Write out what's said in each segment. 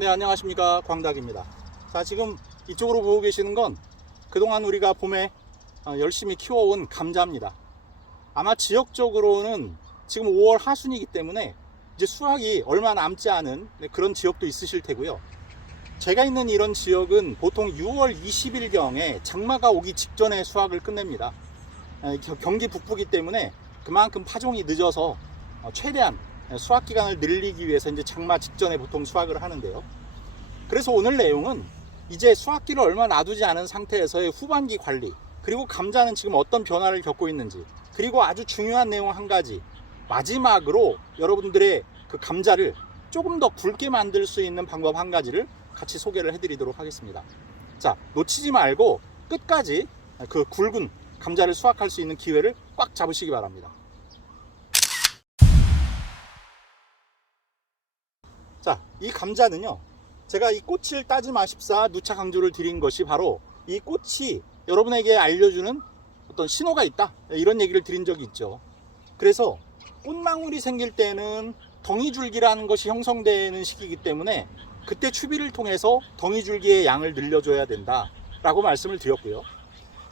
네, 안녕하십니까, 광닭입니다. 자, 지금 이쪽으로 보고 계시는 건 그동안 우리가 봄에 열심히 키워온 감자입니다. 아마 지역적으로는 지금 5월 하순이기 때문에 이제 수확이 얼마 남지 않은 그런 지역도 있으실 테고요. 제가 있는 이런 지역은 보통 6월 20일경에 장마가 오기 직전에 수확을 끝냅니다. 경기 북부기 때문에 그만큼 파종이 늦어서 최대한 수확 기간을 늘리기 위해서 이제 장마 직전에 보통 수확을 하는데요. 그래서 오늘 내용은 이제 수확기를 얼마 놔두지 않은 상태에서의 후반기 관리, 그리고 감자는 지금 어떤 변화를 겪고 있는지, 그리고 아주 중요한 내용 한 가지, 마지막으로 여러분들의 그 감자를 조금 더 굵게 만들 수 있는 방법 한 가지를 같이 소개를 해드리도록 하겠습니다. 자, 놓치지 말고 끝까지 그 굵은 감자를 수확할 수 있는 기회를 꽉 잡으시기 바랍니다. 자, 이 감자는요, 제가 이 꽃을 따지 마십사 누차 강조를 드린 것이 바로 이 꽃이 여러분에게 알려주는 어떤 신호가 있다, 이런 얘기를 드린 적이 있죠. 그래서 꽃망울이 생길 때는 덩이줄기라는 것이 형성되는 시기이기 때문에 그때 추비를 통해서 덩이줄기의 양을 늘려줘야 된다 라고 말씀을 드렸고요.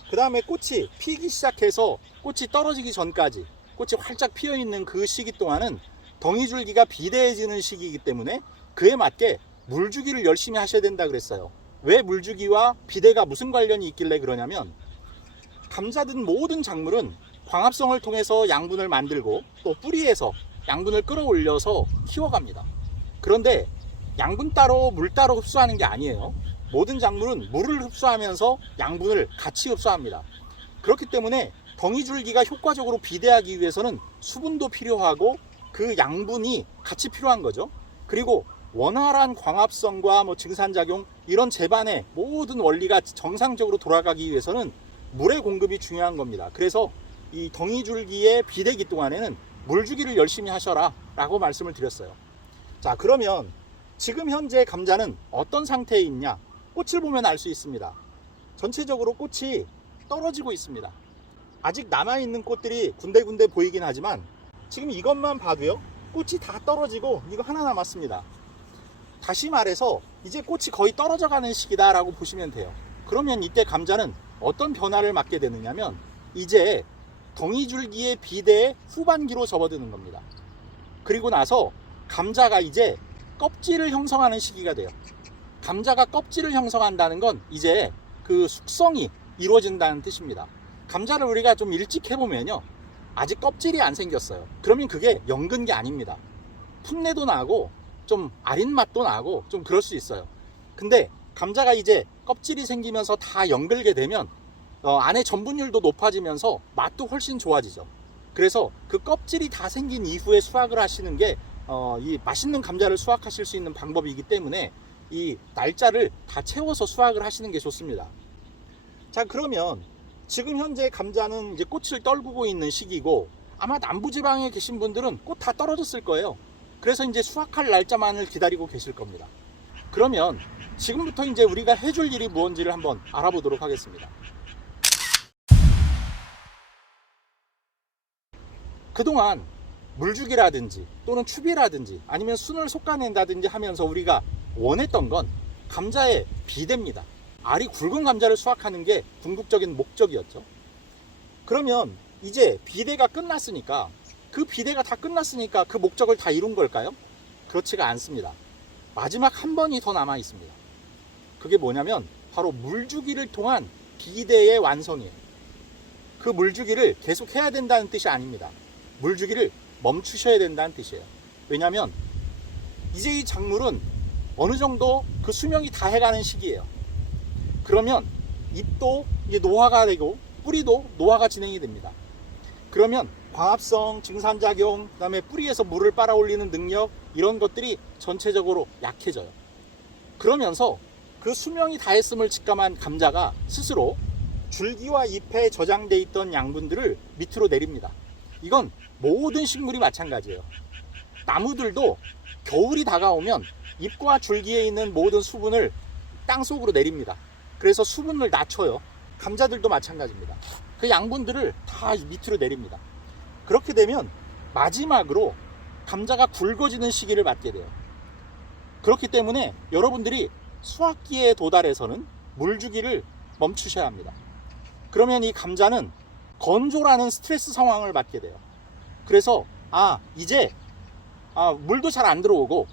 그 다음에 꽃이 피기 시작해서 꽃이 떨어지기 전까지 꽃이 활짝 피어있는 그 시기 동안은 덩이줄기가 비대해지는 시기이기 때문에 그에 맞게 물주기를 열심히 하셔야 된다 그랬어요. 왜 물주기와 비대가 무슨 관련이 있길래 그러냐면, 감자든 모든 작물은 광합성을 통해서 양분을 만들고 또 뿌리에서 양분을 끌어올려서 키워갑니다. 그런데 양분 따로 물 따로 흡수하는 게 아니에요. 모든 작물은 물을 흡수하면서 양분을 같이 흡수합니다. 그렇기 때문에 덩이줄기가 효과적으로 비대하기 위해서는 수분도 필요하고 그 양분이 같이 필요한 거죠. 그리고 원활한 광합성과 증산작용, 이런 재반의 모든 원리가 정상적으로 돌아가기 위해서는 물의 공급이 중요한 겁니다. 그래서 이 덩이줄기의 비대기 동안에는 물주기를 열심히 하셔라 라고 말씀을 드렸어요. 자, 그러면 지금 현재 감자는 어떤 상태에 있냐, 꽃을 보면 알 수 있습니다. 전체적으로 꽃이 떨어지고 있습니다. 아직 남아있는 꽃들이 군데군데 보이긴 하지만 지금 이것만 봐도요, 꽃이 다 떨어지고 이거 하나 남았습니다. 다시 말해서 이제 꽃이 거의 떨어져 가는 시기다 라고 보시면 돼요. 그러면 이때 감자는 어떤 변화를 맞게 되느냐면, 이제 덩이줄기의 비대의 후반기로 접어드는 겁니다. 그리고 나서 감자가 이제 껍질을 형성하는 시기가 돼요. 감자가 껍질을 형성한다는 건 이제 그 숙성이 이루어진다는 뜻입니다. 감자를 우리가 좀 일찍 해보면요, 아직 껍질이 안 생겼어요. 그러면 그게 연근 게 아닙니다. 풋내도 나고 좀 아린 맛도 나고 좀 그럴 수 있어요. 근데 감자가 이제 껍질이 생기면서 다 연글게 되면 안에 전분율도 높아지면서 맛도 훨씬 좋아지죠. 그래서 그 껍질이 다 생긴 이후에 수확을 하시는 게 이 맛있는 감자를 수확하실 수 있는 방법이기 때문에 이 날짜를 다 채워서 수확을 하시는 게 좋습니다. 자, 그러면 지금 현재 감자는 이제 꽃을 떨구고 있는 시기고, 아마 남부지방에 계신 분들은 꽃 다 떨어졌을 거예요. 그래서 이제 수확할 날짜만을 기다리고 계실 겁니다. 그러면 지금부터 이제 우리가 해줄 일이 무엇인지를 한번 알아보도록 하겠습니다. 그동안 물주기라든지 또는 추비라든지 아니면 순을 솎아낸다든지 하면서 우리가 원했던 건 감자의 비대입니다. 알이 굵은 감자를 수확하는 게 궁극적인 목적이었죠. 그러면 이제 비대가 끝났으니까, 그 비대가 다 끝났으니까 그 목적을 다 이룬 걸까요? 그렇지가 않습니다. 마지막 한 번이 더 남아 있습니다. 그게 뭐냐면 바로 물주기를 통한 비대의 완성이에요. 그 물주기를 계속 해야 된다는 뜻이 아닙니다. 물주기를 멈추셔야 된다는 뜻이에요. 왜냐하면 이제 이 작물은 어느 정도 그 수명이 다 해가는 시기예요. 그러면 잎도 이제 노화가 되고 뿌리도 노화가 진행이 됩니다. 그러면 광합성, 증산작용, 그 다음에 뿌리에서 물을 빨아올리는 능력, 이런 것들이 전체적으로 약해져요. 그러면서 그 수명이 다했음을 직감한 감자가 스스로 줄기와 잎에 저장돼 있던 양분들을 밑으로 내립니다. 이건 모든 식물이 마찬가지예요. 나무들도 겨울이 다가오면 잎과 줄기에 있는 모든 수분을 땅속으로 내립니다. 그래서 수분을 낮춰요. 감자들도 마찬가지입니다. 그 양분들을 다 밑으로 내립니다. 그렇게 되면 마지막으로 감자가 굵어지는 시기를 맞게 돼요. 그렇기 때문에 여러분들이 수확기에 도달해서는 물 주기를 멈추셔야 합니다. 그러면 이 감자는 건조라는 스트레스 상황을 받게 돼요. 그래서 이제 물도 잘 안 들어오고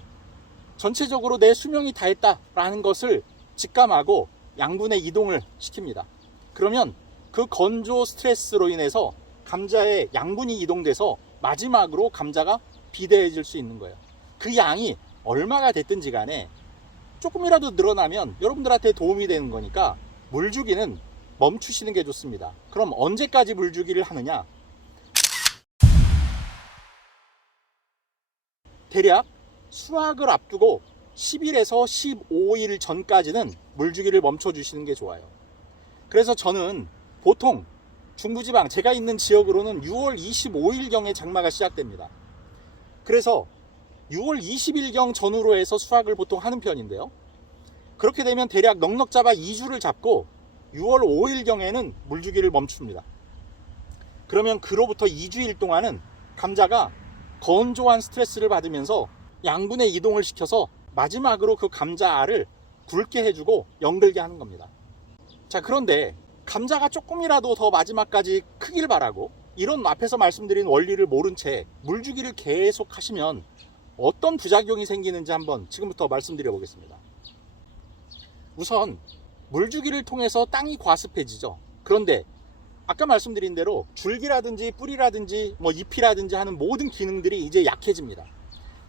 전체적으로 내 수명이 다했다라는 것을 직감하고 양분의 이동을 시킵니다. 그러면 그 건조 스트레스로 인해서 감자의 양분이 이동돼서 마지막으로 감자가 비대해질 수 있는 거예요. 그 양이 얼마가 됐든지 간에 조금이라도 늘어나면 여러분들한테 도움이 되는 거니까 물주기는 멈추시는 게 좋습니다. 그럼 언제까지 물주기를 하느냐? 대략 수확을 앞두고 10일에서 15일 전까지는 물주기를 멈춰주시는 게 좋아요. 그래서 저는 보통 중부지방, 제가 있는 지역으로는 6월 25일경에 장마가 시작됩니다. 그래서 6월 20일경 전후로 해서 수확을 보통 하는 편인데요. 그렇게 되면 대략 넉넉 잡아 2주를 잡고 6월 5일경에는 물주기를 멈춥니다. 그러면 그로부터 2주일 동안은 감자가 건조한 스트레스를 받으면서 양분의 이동을 시켜서 마지막으로 그 감자알을 굵게 해주고 연글게 하는 겁니다. 자, 그런데 감자가 조금이라도 더 마지막까지 크길 바라고 이런 앞에서 말씀드린 원리를 모른 채 물주기를 계속 하시면 어떤 부작용이 생기는지 한번 지금부터 말씀드려 보겠습니다. 우선 물주기를 통해서 땅이 과습해지죠. 그런데 아까 말씀드린 대로 줄기라든지 뿌리라든지 잎이라든지 하는 모든 기능들이 이제 약해집니다.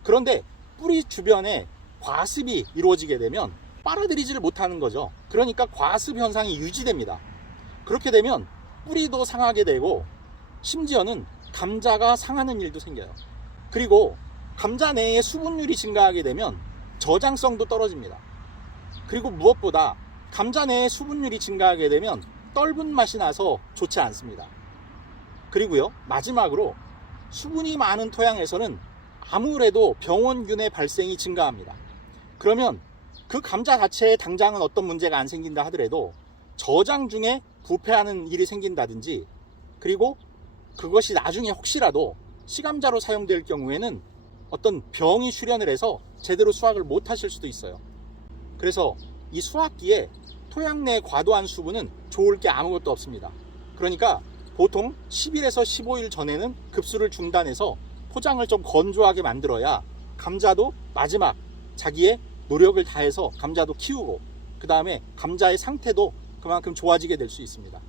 그런데 뿌리 주변에 과습이 이루어지게 되면 빨아들이지를 못하는 거죠. 그러니까 과습 현상이 유지됩니다. 그렇게 되면 뿌리도 상하게 되고 심지어는 감자가 상하는 일도 생겨요. 그리고 감자 내에 수분율이 증가하게 되면 저장성도 떨어집니다. 그리고 무엇보다 감자 내에 수분율이 증가하게 되면 떫은 맛이 나서 좋지 않습니다. 그리고요, 마지막으로 수분이 많은 토양에서는 아무래도 병원균의 발생이 증가합니다. 그러면 그 감자 자체에 당장은 어떤 문제가 안 생긴다 하더라도 저장 중에 부패하는 일이 생긴다든지, 그리고 그것이 나중에 혹시라도 시감자로 사용될 경우에는 어떤 병이 출현을 해서 제대로 수확을 못 하실 수도 있어요. 그래서 이 수확기에 토양 내 과도한 수분은 좋을 게 아무것도 없습니다. 그러니까 보통 10일에서 15일 전에는 급수를 중단해서 포장을 좀 건조하게 만들어야 감자도 마지막 자기의 노력을 다해서 감자도 키우고 그 다음에 감자의 상태도 그만큼 좋아지게 될 수 있습니다.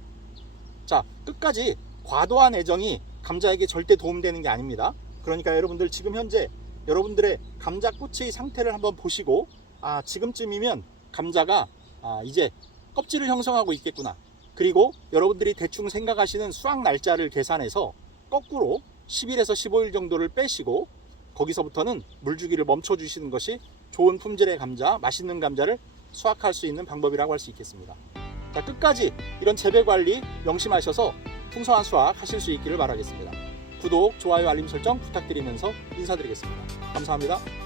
자, 끝까지 과도한 애정이 감자에게 절대 도움되는 게 아닙니다. 그러니까 여러분들 지금 현재 여러분들의 감자 꽃의 상태를 한번 보시고 지금쯤이면 감자가 이제 껍질을 형성하고 있겠구나. 그리고 여러분들이 대충 생각하시는 수확 날짜를 계산해서 거꾸로 10일에서 15일 정도를 빼시고 거기서부터는 물주기를 멈춰주시는 것이 좋은 품질의 감자, 맛있는 감자를 수확할 수 있는 방법이라고 할 수 있겠습니다. 자, 끝까지 이런 재배 관리 명심하셔서 풍성한 수확 하실 수 있기를 바라겠습니다. 구독, 좋아요, 알림 설정 부탁드리면서 인사드리겠습니다. 감사합니다.